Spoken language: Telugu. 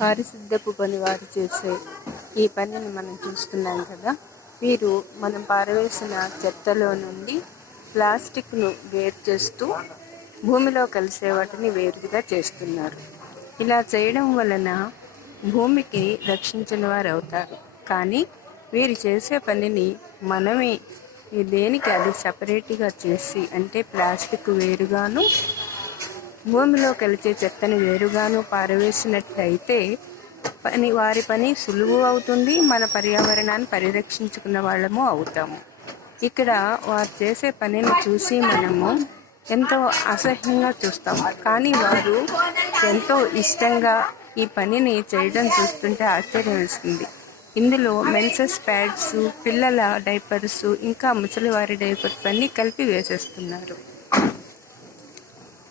పారిశుద్ధ్యపు పని వారు చేసే ఈ పనిని మనం చూస్తున్నాం కదా. వీరు మనం పారవేసిన చెత్తలో నుండి ప్లాస్టిక్ను వేరు చేస్తూ భూమిలో కలిసే వాటిని వేరుగా చేస్తున్నారు. ఇలా చేయడం వలన భూమికి రక్షించిన వారు అవుతారు. కానీ వీరు చేసే పనిని మనమే దేనికి అది సపరేట్గా చేసి, అంటే ప్లాస్టిక్ వేరుగాను భూమిలో కలిసే చెత్తని వేరుగాను పారవేసినట్లయితే వారి పని సులువు అవుతుంది, మన పర్యావరణాన్ని పరిరక్షించుకున్న వాళ్ళము అవుతాము. ఇక్కడ వారు చేసే పనిని చూసి మనము ఎంతో అసహ్యంగా చూస్తాము, కానీ వారు ఎంతో ఇష్టంగా ఈ పనిని చేయడం చూస్తుంటే ఆశ్చర్యం వేస్తుంది. ఇందులో మెన్సెస్ ప్యాడ్స్, పిల్లల డైపర్స్, ఇంకా ముసలివారి డైపర్స్ అన్నీ కలిపి వేసేస్తున్నారు.